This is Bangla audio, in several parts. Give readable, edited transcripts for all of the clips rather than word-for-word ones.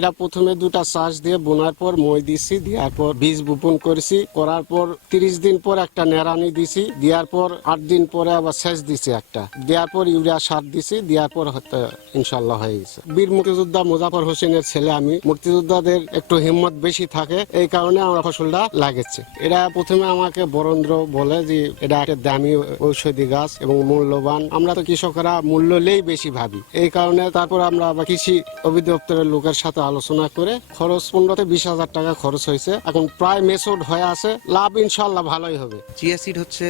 এটা প্রথমে দুটা চাষ দিয়ে বোনার পর মই দিছি, দেওয়ার পর বীজ বপন করেছি, করার পর 30 দিন পর একটা নেড়ানি দিছি, দেওয়ার পর 8 দিন পরে আবার সেচ দিছি একটা, দেওয়ার পর ইউরিয়া সার দিছি, দেওয়ার পর হয়তো ইনশাল্লাহ হয়ে গেছে। বীর মুক্তিযোদ্ধা মোজাফর হোসেনের ছেলে আমি, মুক্তিযোদ্ধাদের একটু হিম্মত বেশি থাকে, এই কারণে আমরা ফসলটা লাগেছে। এরা প্রথমে আমাকে বরেন্দ্র বলে যে এটা একটা দামি ঔষধি গাছ এবং মূল্যবান, আমরা তো কৃষকরা মূল্যলেই বেশি ভাবি, এই কারণে তারপর আমরা কৃষি অধিদপ্তরের লোকের সাথে আলোচনা করে খরচ 15 থেকে 20,000 টাকা খরচ হয়েছে। এখন প্রায় মেচুড হয়ে আছে, লাভ ইনশাল্লাহ ভালোই হবে। চিয়া সিড হচ্ছে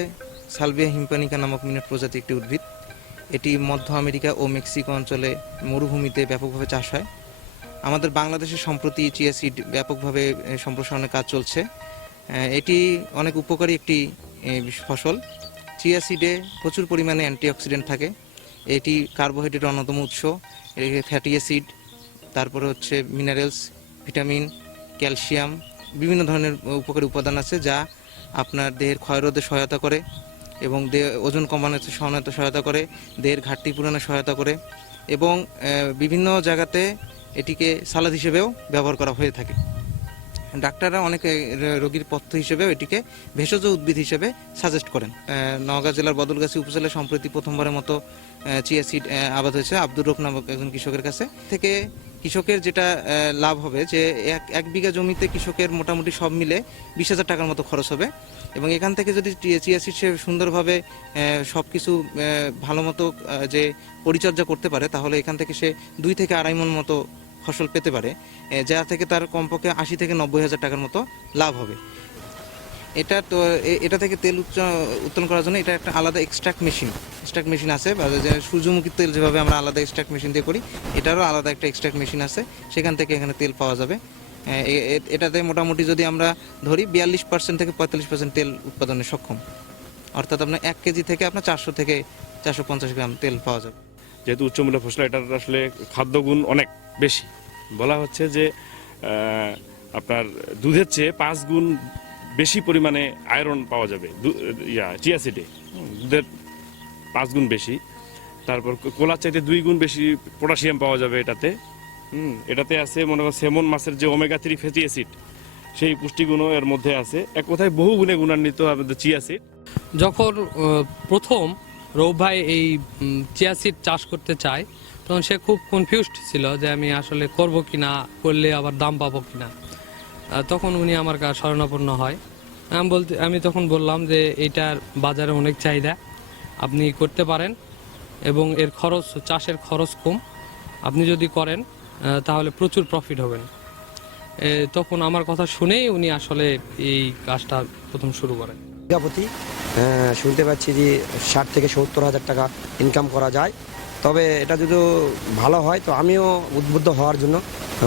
সালভিয়া হিম্পানিকা নামক মিনট প্রজাতির একটি উদ্ভিদ। এটি মধ্য আমেরিকা ও মেক্সিকো অঞ্চলে মরুভূমিতে ব্যাপকভাবে চাষ হয়। আমাদের বাংলাদেশে সম্প্রতি চিয়া সিড ব্যাপকভাবে সম্প্রসারণের কাজ চলছে। এটি অনেক উপকারী একটি ফসল। চিয়া সিডে প্রচুর পরিমাণে অ্যান্টিঅক্সিডেন্ট থাকে। এটি কার্বোহাইড্রেটের অন্যতম উৎস, ফ্যাটি অ্যাসিড, তারপরে হচ্ছে মিনারেলস, ভিটামিন, ক্যালসিয়াম, বিভিন্ন ধরনের উপকারী উপাদান আছে যা আপনার দেহের ক্ষয়রোধে সহায়তা করে এবং ওজন কমানোতে সহায়তা করে, দেহের ঘাটতি পূরণে সহায়তা করে এবং বিভিন্ন জায়গাতে এটিকে সালাদ হিসেবেও ব্যবহার করা হয়ে থাকে। ডাক্তাররা অনেক রোগীর পথ্য হিসেবেও এটিকে ভেষজ উদ্ভিদ হিসেবে সাজেস্ট করেন। নওগাঁ জেলার বদলগাছি উপজেলায় সম্প্রতি প্রথমবারের মতো চিয়া সিড আবাদ হয়েছে আব্দুর রব নামক একজন কৃষকের কাছে থেকে। কৃষকের যেটা লাভ হবে যে এক বিঘা জমিতে কৃষকের মোটামুটি সব মিলে 20,000 টাকার মতো খরচ হবে এবং এখান থেকে যদি চিয়া সিড সে সুন্দরভাবে সব কিছু ভালো মতো যে পরিচর্যা করতে পারে, তাহলে এখান থেকে সে 2 থেকে 2.5 মণ মতো ফসল পেতে পারে, যা থেকে তার কমপক্ষে 80 থেকে 90,000 টাকার মতো লাভ হবে। এটা থেকে তেল উত্তোলন করার জন্য এটা একটা আলাদা এক্সট্রাক্ট মেশিন আছে, যে সূর্যমুখীর তেল যেভাবে আমরা আলাদা এক্সট্রাক্ট মেশিন দিয়ে করি, এটারও আলাদা একটা এক্সট্রাক্ট মেশিন আছে, সেখান থেকে এখানে তেল পাওয়া যাবে। এটাতে মোটামুটি যদি আমরা ধরি 42% থেকে 45% তেল উৎপাদনে সক্ষম, অর্থাৎ আপনার 1 কেজি থেকে আপনার 400 থেকে 450 গ্রাম তেল পাওয়া যাবে। যেহেতু উচ্চমূল্য ফসল, এটার আসলে খাদ্যগুণ অনেক বেশি। বলা হচ্ছে যে আপনার দুধের চেয়ে 5 গুণ বেশি পরিমাণে আয়রন পাওয়া যাবে চিয়া সিডে, দুধের 5 গুণ বেশি। তারপর কোলার চাইতে 2 গুণ বেশি পটাশিয়াম পাওয়া যাবে এটাতে। এটাতে আছে মনে করেন সেমন মাছের যে ওমেগা 3 ফ্যাটি অ্যাসিড, সেই পুষ্টিগুণও এর মধ্যে আছে। এক কথায় বহু গুণে গুণান্বিত আমাদের চিয়া সিড। যখন প্রথম রৌফ ভাই এই চিয়া সিড চাষ করতে চায়, তখন সে খুব কনফিউজড ছিল যে আমি আসলে করব কিনা, করলে আবার দাম পাবো কিনা। তখন উনি আমার কাছে শরণাপন্ন হয়। আমি তখন বললাম যে এটার বাজারে অনেক চাহিদা, আপনি করতে পারেন এবং এর চাষের খরচ কম, আপনি যদি করেন তাহলে প্রচুর প্রফিট হবেন। তখন আমার কথা শুনেই উনি আসলে এই কাজটা প্রথম শুরু করেন। বিঘাপতি শুনতে পাচ্ছি যে 60 থেকে 70,000 টাকা ইনকাম করা যায়। তবে এটা যদি ভালো হয় তো আমিও উদ্বুদ্ধ হওয়ার জন্য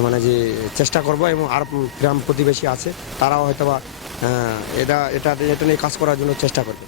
মানে যে চেষ্টা করব এবং আর গ্রাম প্রতিবেশী আছে তারাও হয়তো বা এটা নিয়ে কাজ করার জন্য চেষ্টা করবে।